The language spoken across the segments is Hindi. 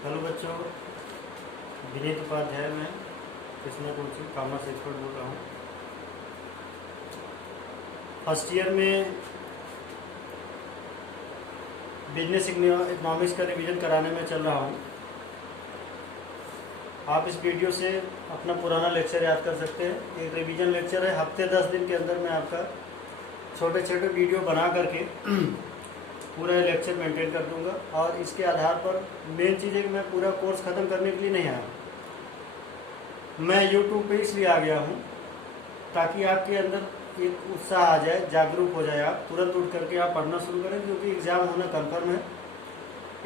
हेलो बच्चों, विनीत उपाध्याय मैं कृष्णा कोचिंग कॉमर्स एक्सपर्ट बोल रहा हूँ। फर्स्ट ईयर में बिजनेस इकोनॉमिक्स का रिवीजन कराने में चल रहा हूँ। आप इस वीडियो से अपना पुराना लेक्चर याद कर सकते हैं। एक रिवीजन लेक्चर है, हफ्ते 10 दिन के अंदर मैं आपका छोटे छोटे वीडियो बना करके पूरा लेक्चर मेंटेन कर दूंगा। और इसके आधार पर मेन चीज़ है कि मैं पूरा कोर्स ख़त्म करने के लिए नहीं आया। मैं यूट्यूब पे इसलिए आ गया हूँ ताकि आपके अंदर एक उत्साह आ जाए, जागरूक हो जाए, आप तुरंत उठ करके आप पढ़ना शुरू करें, क्योंकि एग्ज़ाम होना कन्फर्म है।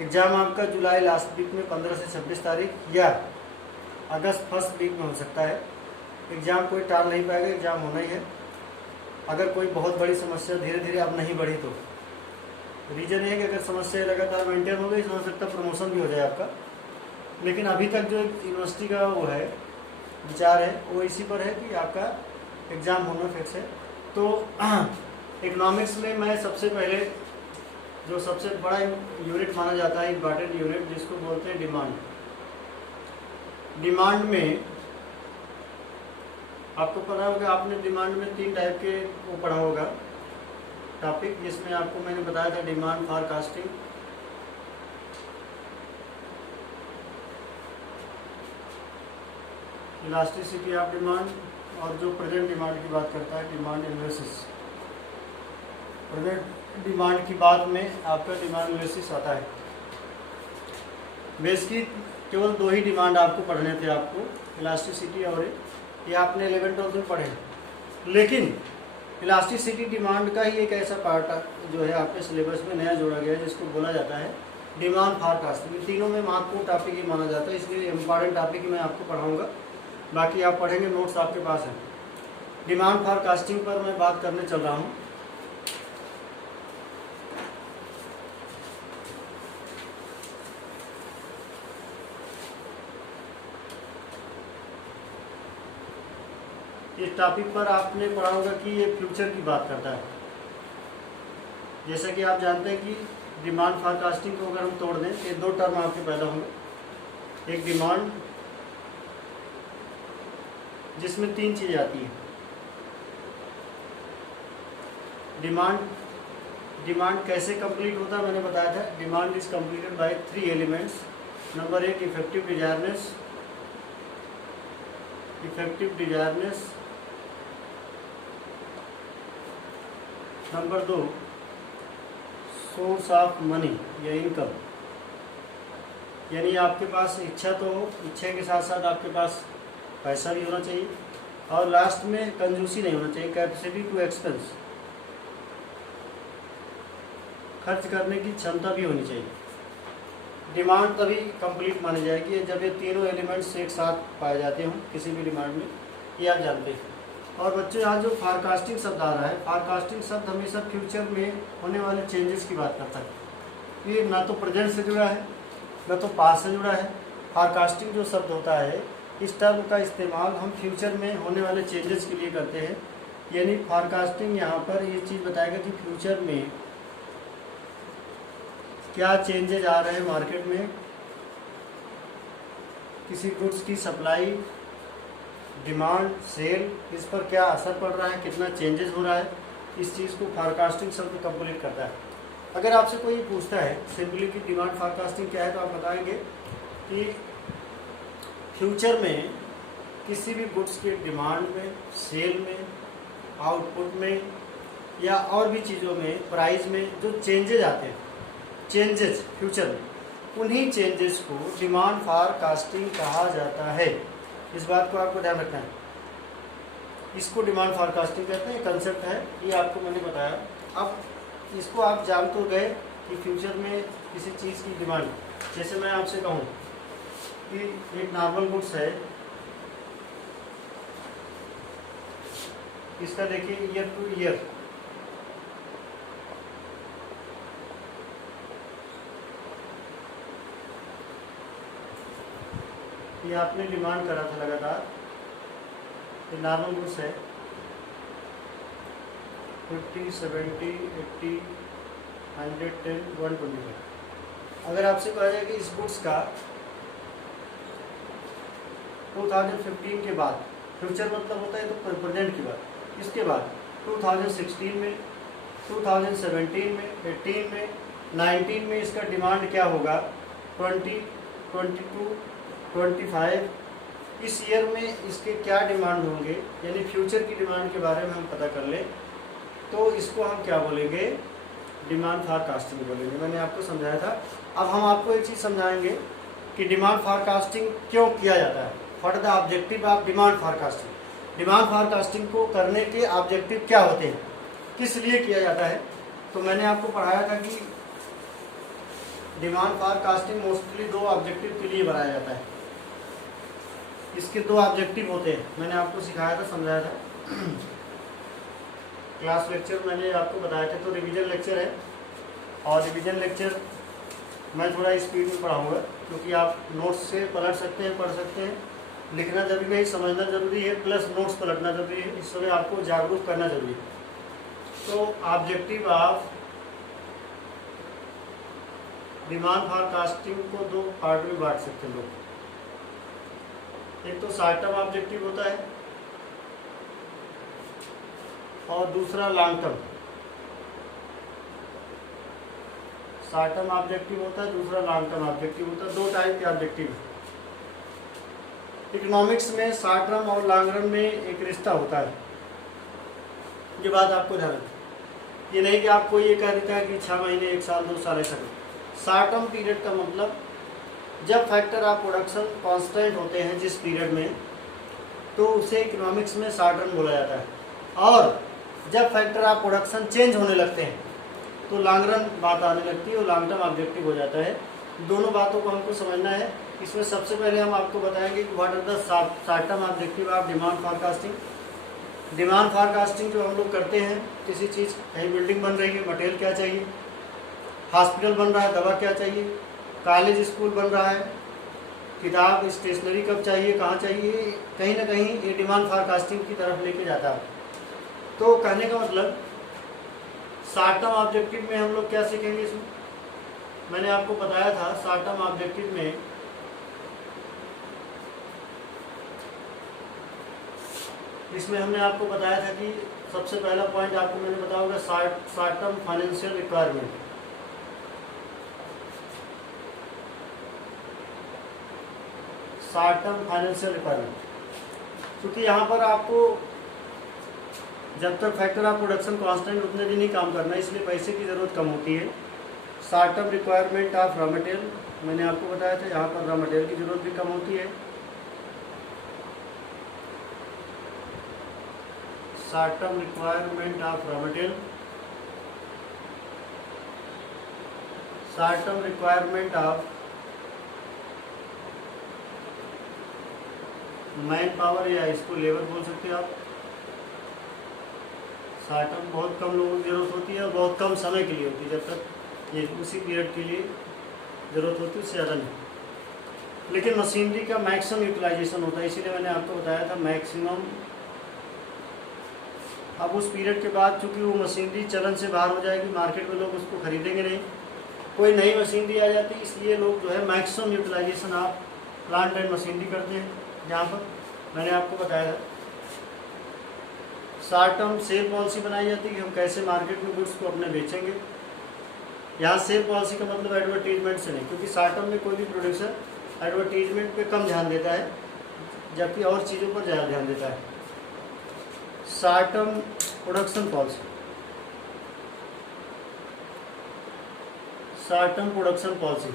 एग्ज़ाम आपका जुलाई लास्ट वीक में 15 से 26 तारीख या अगस्त फर्स्ट वीक में हो सकता है। एग्ज़ाम कोई टाल नहीं पाएगा, एग्ज़ाम होना ही है। अगर कोई बहुत बड़ी समस्या धीरे धीरे अब नहीं बढ़ी तो रीज़न है कि अगर समस्या लगातार मेंटेन हो गई तो हो सकता है प्रमोशन भी हो जाए आपका। लेकिन अभी तक जो यूनिवर्सिटी का वो है, विचार है, वो इसी पर है कि आपका एग्ज़ाम होना फिक्स है। तो इकोनॉमिक्स में मैं सबसे पहले जो सबसे बड़ा यूनिट माना जाता है, इम्पॉर्टेंट यूनिट, जिसको बोलते हैं डिमांड। डिमांड में आपको पता होगा, आपने डिमांड में 3 टाइप के वो पढ़ा होगा टॉपिक, जिसमें आपको मैंने बताया था demand forecasting, elasticity of demand, और जो प्रेजेंट डिमांड की बात करता है डिमांड एनालिसिस। प्रेजेंट डिमांड की बात में आपका डिमांड एनालिसिस आता है। बेसिकली केवल 2 ही डिमांड आपको पढ़ने थे, आपको इलास्टिसिटी और ये आपने 11-12 में पढ़े। लेकिन इलास्टिसिटी डिमांड का ही एक ऐसा पार्ट जो है आपके सिलेबस में नया जोड़ा गया है, जिसको बोला जाता है डिमांड फॉरकास्टिंग। इन तीनों में महत्वपूर्ण टॉपिक ये माना जाता है, इसलिए इम्पॉर्टेंट टॉपिक मैं आपको पढ़ाऊँगा। बाकी आप पढ़ेंगे, नोट्स आपके पास हैं। डिमांड फॉरकास्टिंग पर मैं बात करने चल रहा हूँ। इस टॉपिक पर आपने पढ़ा होगा कि ये फ्यूचर की बात करता है। जैसा कि आप जानते हैं कि डिमांड फॉरकास्टिंग को अगर हम तोड़ दें तो 2 टर्म आपके पैदा होंगे। एक डिमांड जिसमें 3 चीज़ें आती हैं। डिमांड कैसे कंप्लीट होता है मैंने बताया था। Demand is completed by 3 elements. Number 1 effective desireness. Number 2 source of money या इनकम, यानी आपके पास इच्छा तो हो, इच्छा के साथ साथ आपके पास पैसा भी होना चाहिए। और लास्ट में कंजूसी नहीं होना चाहिए, कैपेसिटी टू एक्सपेंस, खर्च करने की क्षमता भी होनी चाहिए। डिमांड तभी कंप्लीट मानी जाएगी जब ये तीनों एलिमेंट्स एक साथ पाए जाते हों किसी भी डिमांड में, ये आप जानते हैं। और बच्चों, यहाँ जो फॉरकास्टिंग शब्द आ रहा है, फॉरकास्टिंग शब्द हमेशा फ्यूचर में होने वाले चेंजेस की बात करता है। ये ना तो प्रेजेंट से जुड़ा है ना तो पास्ट से जुड़ा है। फॉरकास्टिंग जो शब्द होता है, इस टर्म का इस्तेमाल हम फ्यूचर में होने वाले चेंजेस के लिए करते हैं। यानी फॉरकास्टिंग यहाँ पर ये चीज़ बताएगा कि फ्यूचर में क्या चेंजेज आ रहे हैं मार्केट में, किसी गुड्स की सप्लाई, डिमांड, सेल, इस पर क्या असर पड़ रहा है, कितना चेंजेस हो रहा है, इस चीज़ को फॉरकास्टिंग शब्द कंप्लीट करता है। अगर आपसे कोई पूछता है सिंपली कि डिमांड फॉरकास्टिंग क्या है, तो आप बताएंगे कि फ्यूचर में किसी भी गुड्स के डिमांड में, सेल में, आउटपुट में या और भी चीज़ों में, प्राइस में जो चेंजेज आते हैं, चेंजेस फ्यूचर में, उन्हीं चेंजेस को डिमांड फॉरकास्टिंग कहा जाता है। इस बात को आपको ध्यान रखना है। इसको डिमांड फॉरकास्टिंग कहते हैं, कंसेप्ट है, ये आपको मैंने बताया। अब इसको आप जान तो गए कि फ्यूचर में किसी चीज़ की डिमांड, जैसे मैं आपसे कहूँ कि एक नॉर्मल गुड्स है, इसका देखिए ईयर टू ईयर ये आपने डिमांड करा था लगातार। ये नॉर्मल गुड्स है, 50, 70, 80, 110, 125। अगर आपसे कहा जाए कि इस गुड्स का 2015 के बाद, फ्यूचर मतलब होता है तो प्रेजेंट की बात, इसके बाद 2016 में, 2017 में, 18 में, 19 में इसका डिमांड क्या होगा, 20, 22, 25, इस ईयर में इसके क्या डिमांड होंगे, यानी फ्यूचर की डिमांड के बारे में हम पता कर लें तो इसको हम क्या बोलेंगे, डिमांड फॉरकास्टिंग बोलेंगे। मैंने आपको समझाया था। अब हम आपको एक चीज़ समझाएंगे कि डिमांड फॉरकास्टिंग क्यों किया जाता है, what the objective of demand forecasting. Demand forecasting को करने के ऑब्जेक्टिव क्या होते हैं, किस लिए किया जाता है। तो मैंने आपको पढ़ाया था कि डिमांड फॉरकास्टिंग मोस्टली दो ऑब्जेक्टिव के लिए बनाया जाता है। इसके दो ऑब्जेक्टिव होते हैं, मैंने आपको सिखाया था, समझाया था। क्लास लेक्चर मैंने आपको बताया था। तो रिवीजन लेक्चर है, और रिवीजन लेक्चर मैं थोड़ा स्पीड में पढ़ाऊँगा क्योंकि आप नोट्स से पलट सकते हैं, पढ़ सकते हैं। लिखना जरूरी है, समझना जरूरी है, प्लस नोट्स पलटना जरूरी है। इस समय आपको जागरूक करना जरूरी है। तो ऑब्जेक्टिव ऑफ डिमांड फॉरकास्टिंग को दो पार्ट में बांट सकते हैं लोग। एक तो शॉर्ट टर्म ऑब्जेक्टिव होता है और दूसरा long term. Short term objective होता है, दूसरा लॉन्ग टर्म ऑब्जेक्टिव होता है। दो टाइप के ऑब्जेक्टिव है। इकोनॉमिक्स में शॉर्ट टर्म और लॉन्ग टर्म में एक रिश्ता होता है, ये बात आपको ध्यान रखना। ये नहीं कि आपको ये कह देता है कि 6 महीने, 1 साल, 2 साल ऐसा। शॉर्ट टर्म पीरियड का मतलब जब फैक्टर ऑफ प्रोडक्शन कांस्टेंट होते हैं जिस पीरियड में, तो उसे इकोनॉमिक्स में शॉर्ट टर्म बोला जाता है। और जब फैक्टर ऑफ प्रोडक्शन चेंज होने लगते हैं तो लॉन्ग रन बात आने लगती है और लॉन्ग टर्म ऑब्जेक्टिव हो जाता है। दोनों बातों को हमको समझना है। इसमें सबसे पहले हम आपको बताएंगे कि what are the short term objective of demand forecasting. Demand forecasting जो हम लोग करते हैं, किसी चीज़, कहीं बिल्डिंग बन रही है, मटेरियल क्या चाहिए, हॉस्पिटल बन रहा है, दवा क्या चाहिए, कॉलेज स्कूल बन रहा है, किताब स्टेशनरी कब चाहिए, कहाँ चाहिए, कहीं ना कहीं ये डिमांड फॉरकास्टिंग की तरफ लेके जाता है। तो कहने का मतलब शॉर्ट टर्म ऑब्जेक्टिव में हम लोग क्या सीखेंगे। इसमें मैंने आपको बताया था शॉर्ट टर्म ऑब्जेक्टिव में हमने आपको बताया था कि सबसे पहला पॉइंट आपको मैंने बताया होगा short term financial requirement. Short term financial requirement, क्योंकि यहाँ पर आपको जब तक फैक्टर ऑफ प्रोडक्शन कांस्टेंट उतने दिन ही काम करना है, इसलिए पैसे की ज़रूरत कम होती है। Short term requirement of raw material, मैंने आपको बताया था यहाँ पर रॉ मटेरियल की ज़रूरत भी कम होती है। Short term requirement of raw material, short term requirement of man power, या इसको लेबर बोल सकते हैं आप। शॉर्ट टर्म बहुत कम लोगों की ज़रूरत होती है और बहुत कम समय के लिए होती है, जब तक ये उसी पीरियड के लिए ज़रूरत होती है, उससे ज़्यादा नहीं। लेकिन मशीनरी का मैक्सिमम यूटिलाइजेशन होता है, इसीलिए मैंने आपको बताया था मैक्सिमम। अब उस पीरियड के बाद चूँकि वो मशीनरी चलन से बाहर हो जाएगी, मार्केट में लोग उसको खरीदेंगे नहीं, कोई नई मशीनरी आ जाती है, इसलिए लोग जो है maximum utilisation of plant and machinery करते हैं। जहाँ पर मैंने आपको बताया था शॉर्ट टर्म सेल पॉलिसी बनाई जाती है कि हम कैसे मार्केट में गुड्स को अपने बेचेंगे। यहाँ सेल पॉलिसी का मतलब एडवर्टीजमेंट से नहीं, क्योंकि शॉर्ट टर्म में कोई भी प्रोड्यूसर एडवर्टीजमेंट पे कम ध्यान देता है, जबकि और चीज़ों पर ज़्यादा ध्यान देता है। Short term production policy, short term production policy,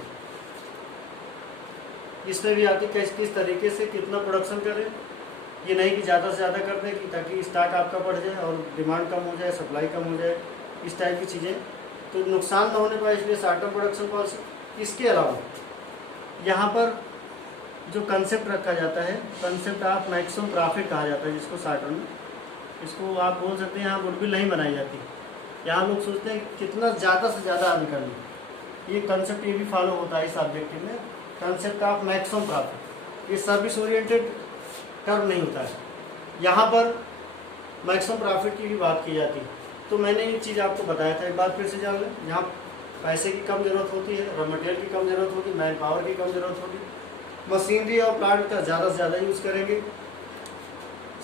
इसमें भी आती है किस तरीके से कितना प्रोडक्शन करें। ये नहीं कि ज़्यादा से ज़्यादा कर दें कि ताकि स्टॉक आपका बढ़ जाए और डिमांड कम हो जाए, सप्लाई कम हो जाए, इस टाइप की चीज़ें, तो नुकसान ना होने पाए, इसलिए शॉर्ट टर्म प्रोडक्शन पॉलिसी। इसके अलावा यहाँ पर जो कंसेप्ट रखा जाता है, कंसेप्ट ऑफ मैक्सिमम प्रॉफिट कहा जाता है, जिसको शॉर्ट टर्म में, इसको आप बोल सकते हैं यहाँ गुडविल नहीं बनाई जाती। यहाँ लोग सोचते हैं कितना ज़्यादा से ज़्यादा अर्न कर लें। ये कंसेप्ट ये भी फॉलो होता है इस ऑब्जेक्टिव में, कंसेप्ट ऑफ मैक्सिमम प्रॉफिट। ये सर्विस ओरिएंटेड टर्म नहीं होता है, यहाँ पर मैक्सिमम प्रॉफिट की भी बात की जाती है। तो मैंने ये चीज़ आपको बताया था, एक बार फिर से जान लें। यहाँ पैसे की कम ज़रूरत होती है, रॉ मटेरियल की कम ज़रूरत होगी, मैन पावर की कम ज़रूरत होगी, मशीनरी और प्लांट का ज़्यादा से ज़्यादा यूज़ करेंगे।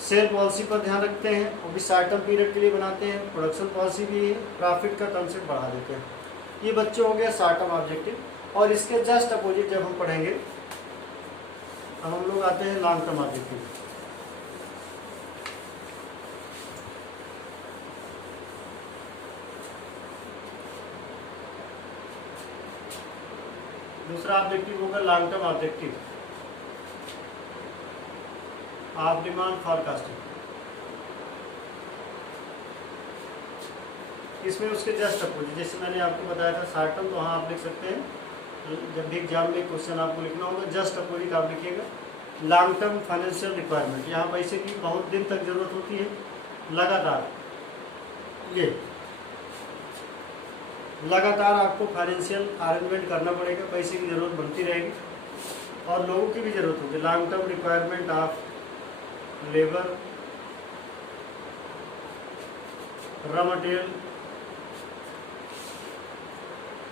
सेल पॉलिसी पर ध्यान रखते हैं, वो भी शॉर्ट टर्म पीरियड के लिए बनाते हैं। प्रोडक्शन पॉलिसी भी प्रॉफिट का कंसेप्ट बढ़ा देते हैं। ये बच्चों हो गया शॉर्ट टर्म ऑब्जेक्टिव। और इसके जस्ट अपोजिट जब हम पढ़ेंगे, अब हम लोग आते हैं लॉन्ग टर्म ऑब्जेक्टिव। दूसरा ऑब्जेक्टिव होगा long term objective of demand forecasting. इसमें उसके जस्ट अपोजिट, जैसे मैंने आपको बताया था शॉर्ट टर्म, तो हाँ आप लिख सकते हैं, जब भी एग्जाम में क्वेश्चन आपको लिखना होगा जस्ट अपोजिट आप लिखिएगा लॉन्ग टर्म फाइनेंशियल रिक्वायरमेंट। यहाँ पैसे की बहुत दिन तक जरूरत होती है, लगातार ये लगातार आपको फाइनेंशियल अरेंजमेंट करना पड़ेगा, पैसे की ज़रूरत बनती रहेगी और लोगों की भी ज़रूरत होगी। Long term requirement of labour, raw material,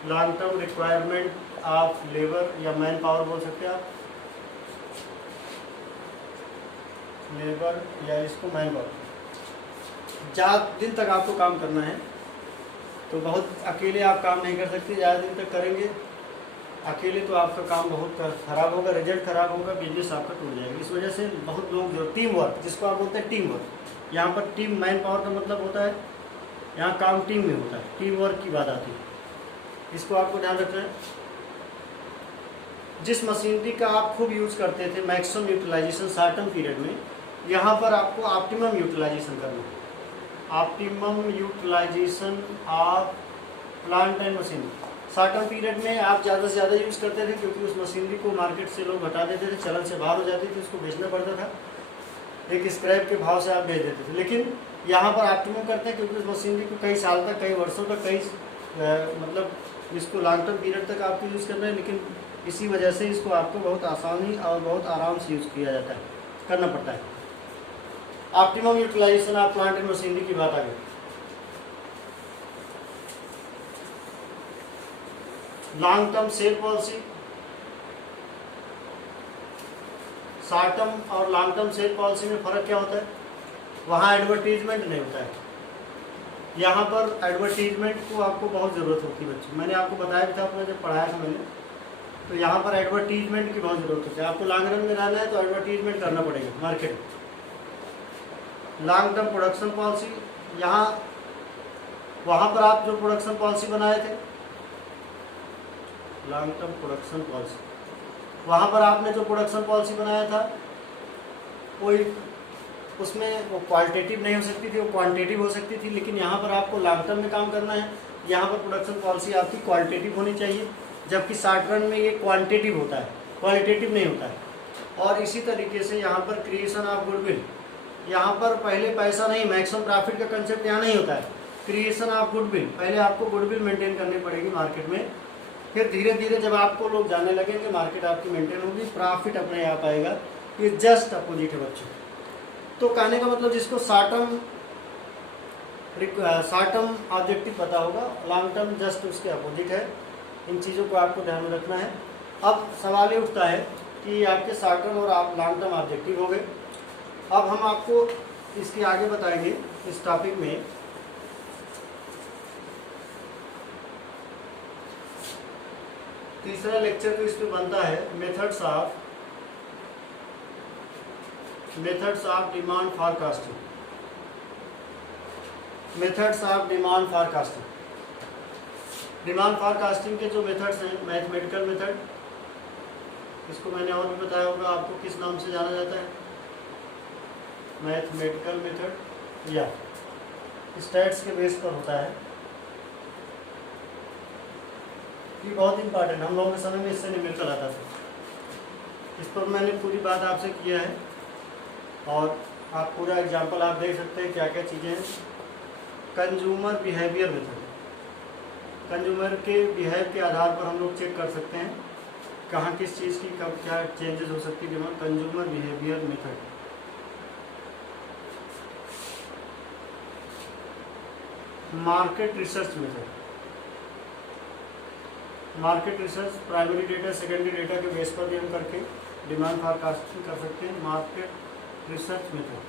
long term requirement of labour या मैन पावर बोल सकते हैं आप, लेबर या इसको मैन पावर। ज़्यादा दिन तक आपको काम करना है, तो बहुत अकेले आप काम नहीं कर सकते, ज़्यादा दिन तक करेंगे अकेले तो आपका काम बहुत ख़राब होगा, रिजल्ट ख़राब होगा, बिजनेस आपका टूट जाएगा। इस वजह से बहुत लोग जो टीम वर्क, जिसको आप बोलते हैं टीम वर्क, यहाँ पर टीम मैन पावर का मतलब होता है, यहाँ काम टीम में होता है, टीम वर्क की बात आती है, इसको आपको ध्यान रखना है। जिस मशीनरी का आप खूब यूज़ करते थे, maximum utilisation short term period में, यहाँ पर आपको ऑप्टिमम यूटिलाइजेशन करना है। Optimum utilisation of plant and machinery. Short term period में आप ज़्यादा से ज़्यादा यूज़ करते थे, क्योंकि उस मशीनरी को मार्केट से लोग हटा देते थे, चलन से बाहर हो जाती थी, उसको बेचना पड़ता था, एक स्क्रैप के भाव से आप बेच देते थे। लेकिन यहाँ पर ऑप्टिमम करते हैं, क्योंकि उस मशीनरी को कई साल तक, कई वर्षों तक, मतलब इसको लॉन्ग टर्म पीरियड तक आपको यूज़ करना है। लेकिन इसी वजह से इसको आपको बहुत आसानी और बहुत आराम से यूज़ किया जाता है, करना पड़ता है। Optimum utilisation of plant and machinery की बात आ गई। Long term sale policy, short term और लॉन्ग टर्म सेल पॉलिसी में फ़र्क क्या होता है? वहाँ एडवर्टीजमेंट नहीं होता है, यहाँ पर एडवर्टीजमेंट को आपको बहुत ज़रूरत होती है बच्चों। मैंने आपको बताया भी था, अपने जब पढ़ाया था मैंने, तो यहाँ पर एडवर्टीजमेंट की बहुत ज़रूरत होती है। आपको लॉन्ग रन में रहना है तो एडवर्टीजमेंट करना पड़ेगा मार्केट में। लॉन्ग टर्म प्रोडक्शन पॉलिसी, वहाँ पर आप जो प्रोडक्शन पॉलिसी बनाए थे, लॉन्ग टर्म प्रोडक्शन पॉलिसी, वहाँ पर आपने जो प्रोडक्शन पॉलिसी बनाया था, कोई उसमें वो क्वालिटेटिव नहीं हो सकती थी, वो क्वांटिटेटिव हो सकती थी। लेकिन यहाँ पर आपको लॉन्ग टर्म में काम करना है, यहाँ पर प्रोडक्शन पॉलिसी आपकी क्वालिटेटिव होनी चाहिए, जबकि शॉर्ट रन में ये क्वांटिटेटिव होता है, क्वालिटेटिव नहीं होता है। और इसी तरीके से यहाँ पर क्रिएशन ऑफ गुडविल, यहाँ पर पहले पैसा नहीं, मैक्सिमम प्रॉफिट का कंसेप्ट यहाँ नहीं होता है। क्रिएशन ऑफ गुडविल, पहले आपको गुडविल मेंटेन करनी पड़ेगी मार्केट में, फिर धीरे धीरे जब आपको लोग जाने लगेंगे, मार्केट आपकी मेंटेन होगी, प्रॉफिट अपने आप आएगा। ये जस्ट अपोजिट है बच्चों। तो कहने का मतलब जिसको शॉर्ट टर्म ऑब्जेक्टिव पता होगा, लॉन्ग टर्म जस्ट उसके अपोजिट है। इन चीज़ों को आपको ध्यान में रखना है। अब सवाल ये उठता है कि आपके शॉर्ट टर्म और आप लॉन्ग टर्म ऑब्जेक्टिव हो गए। अब हम आपको इसके आगे बताएंगे इस टॉपिक में तीसरा लेक्चर तो इसमें बनता है methods of demand forecasting. Methods of demand forecasting, demand forecasting के जो मेथड्स हैं, मैथमेटिकल मेथड, इसको मैंने और भी बताया होगा आपको किस नाम से जाना जाता है, मैथमेटिकल मेथड या स्टैट्स के बेस पर होता है। ये बहुत इंपॉर्टेंट, हम लोगों के समय में इससे नहीं मिलकर आता था। इस पर मैंने पूरी बात आपसे किया है और आप पूरा एग्जाम्पल आप देख सकते हैं क्या क्या चीज़ें हैं। कंज्यूमर बिहेवियर मेथड, कंज्यूमर के बिहेव के आधार पर हम लोग चेक कर सकते हैं कहाँ किस चीज़ की कब क्या चेंजेस हो सकती है demand. Consumer behaviour method, market research method, market research primary data secondary data के बेस पर भी हम करके डिमांड फोरकास्टिंग कर सकते हैं। Market research method.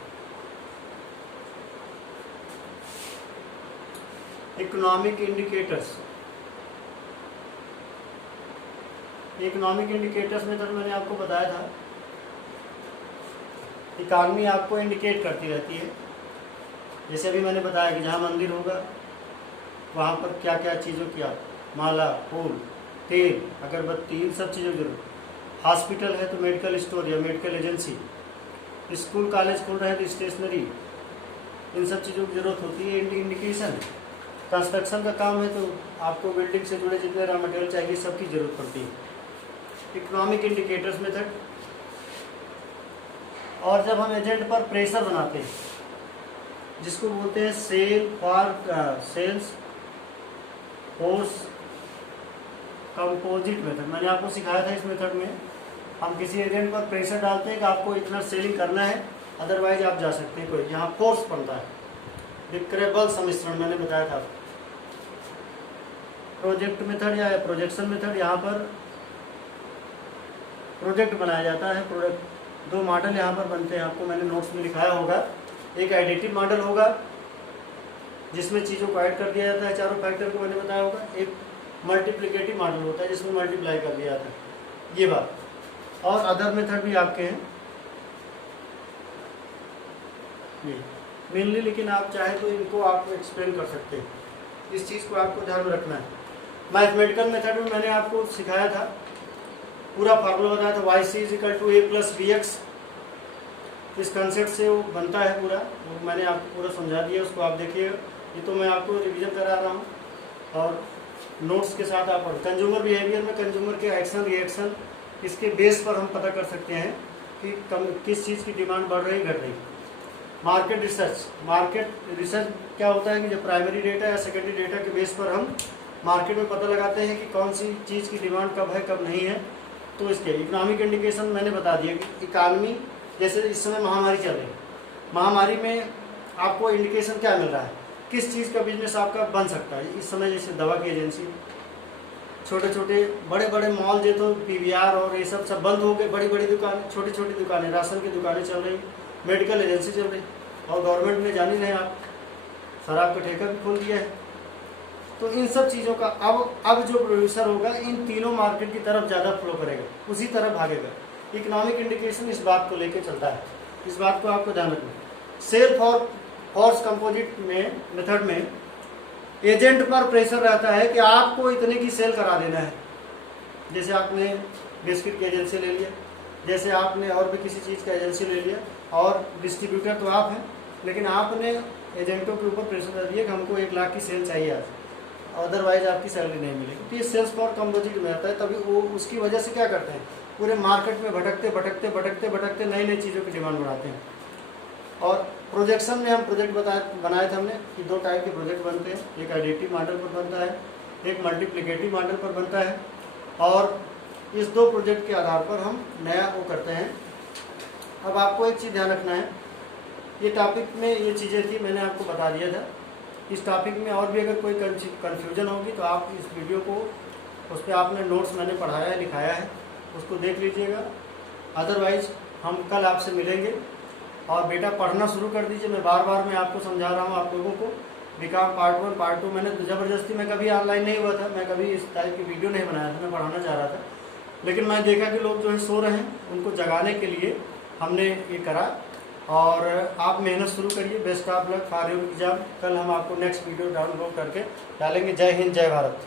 Economic indicators. Economic indicators method मैंने आपको बताया था, इकानमी आपको इंडिकेट करती रहती है। जैसे अभी मैंने बताया कि जहाँ मंदिर होगा वहाँ पर क्या क्या चीज़ों की आप माला, फूल, तेल, अगरबत्ती, इन सब चीज़ों की जरूरत। हॉस्पिटल है तो मेडिकल स्टोर या मेडिकल एजेंसी, स्कूल कॉलेज खोल रहे हैं तो स्टेशनरी, इन सब चीज़ों की ज़रूरत होती है। इंडिकेशन। कंस्ट्रक्शन का काम है तो आपको बिल्डिंग से जुड़े जितने रॉ मटेरियल चाहिए सबकी ज़रूरत पड़ती है। Economic indicators method. और जब हम एजेंट पर प्रेशर बनाते हैं जिसको बोलते हैं सेल्स फोर्स कंपोजिट मेथड, मैंने आपको सिखाया था। इस मेथड में हम किसी एजेंट पर प्रेशर डालते हैं कि आपको इतना सेलिंग करना है, अदरवाइज आप जा सकते हैं। कोई यहाँ फोर्स बनता है, विक्रयबल सम्मिश्रण मैंने बताया था। प्रोजेक्ट मेथड या प्रोजेक्शन मेथड, यहाँ पर प्रोजेक्ट बनाया जाता है। प्रोडक्ट दो मॉडल यहाँ पर बनते हैं, आपको मैंने नोट्स में लिखाया होगा। एक एडिटिव मॉडल होगा जिसमें चीज़ों को ऐड कर दिया जाता है, चारों फैक्टर को मैंने बताया होगा। एक मल्टीप्लिकेटिव मॉडल होता है जिसमें मल्टीप्लाई कर दिया जाता है, ये बात। और अदर मेथड भी आपके हैं ये मेनली, लेकिन आप चाहे तो इनको आप एक्सप्लेन कर सकते हैं। इस चीज़ को आपको ध्यान में रखना है। मैथमेटिकल मेथड में मैंने आपको सिखाया था, पूरा फार्मूला बताया था, YC=A+BX। इस कंसेप्ट से वो बनता है पूरा, वो मैंने आपको पूरा समझा दिया, उसको आप देखिए। ये तो मैं आपको रिवीजन करा रहा हूँ और नोट्स के साथ आप पढ़ो। कंज्यूमर बिहेवियर में कंज्यूमर के एक्शन रिएक्शन, इसके बेस पर हम पता कर सकते हैं कि किस चीज़ की डिमांड बढ़ रही घट रही। Market research. मार्केट रिसर्च क्या होता है कि जब प्राइमरी डेटा या सेकेंडरी डेटा के बेस पर हम मार्केट में पता लगाते हैं कि कौन सी चीज़ की डिमांड कब है कब नहीं है। तो इसके इकोनॉमिक इंडिकेशन मैंने बता दिया कि इकानमी, जैसे इस समय महामारी चल रही है, महामारी में आपको इंडिकेशन क्या मिल रहा है, किस चीज़ का बिजनेस आपका बन सकता है। इस समय जैसे दवा की एजेंसी, छोटे छोटे बड़े बड़े मॉल जो तो PVR और ये सब बंद हो गए, बड़ी बड़ी दुकानें, छोटी छोटी दुकानें, राशन की दुकानें चल रही, मेडिकल एजेंसी चल रही, और गवर्नमेंट ने जान ही रहे आप शराब का ठेका भी खोल दिया है। तो इन सब चीज़ों का अब जो प्रोड्यूसर होगा इन तीनों मार्केट की तरफ ज़्यादा फ्लो करेगा, उसी तरफ भागेगा। इकोनॉमिक इंडिकेशन इस बात को लेकर चलता है, इस बात को आपको ध्यान रखना। सेल फोर्स कंपोजिट में मेथड में एजेंट पर प्रेशर रहता है कि आपको इतने की सेल करा देना है। जैसे आपने बिस्किट की एजेंसी ले लिया, जैसे आपने और भी किसी चीज़ का एजेंसी ले लिया, और डिस्ट्रीब्यूटर तो आप हैं, लेकिन आपने एजेंटों के ऊपर प्रेशर कर दिया कि हमको 1 लाख की सेल चाहिए आज, अदरवाइज आपकी सैलरी नहीं मिलेगी। तो ये सेल्स फॉर कंपोजिट में आता है। तभी वो उसकी वजह से क्या करते हैं, पूरे मार्केट में भटकते भटकते भटकते भटकते नई नई चीज़ों की डिमांड बढ़ाते हैं। और प्रोजेक्शन में हम प्रोजेक्ट बनाए थे हमने कि 2 टाइप के प्रोजेक्ट बनते हैं, एक एडिटिव मॉडल पर बनता है, एक मल्टीप्लिकेटिव मॉडल पर बनता है। और इस 2 प्रोजेक्ट के आधार पर हम नया वो करते हैं। अब आपको एक चीज़ ध्यान रखना है, ये टॉपिक में ये चीज़ें थी, मैंने आपको बता दिया था। इस टॉपिक में और भी अगर कोई कन्फ्यूजन होगी तो आप इस वीडियो को, उस पर आपने नोट्स मैंने पढ़ाया है, लिखाया है, उसको देख लीजिएगा। अदरवाइज हम कल आपसे मिलेंगे। और बेटा पढ़ना शुरू कर दीजिए, मैं बार बार मैं आपको समझा रहा हूँ आप लोगों को। बिकॉज पार्ट 1 पार्ट 2 मैंने ज़बरदस्ती में कभी ऑनलाइन नहीं हुआ था, मैं कभी इस टाइप की वीडियो नहीं बनाया था, मैं पढ़ाना चाह रहा था, लेकिन मैं देखा कि लोग जो है सो रहे हैं, उनको जगाने के लिए हमने ये करा। और आप मेहनत शुरू करिए। Best of luck for your exam. कल हम आपको नेक्स्ट वीडियो डाउनलोड करके डालेंगे। जय हिंद, जय भारत।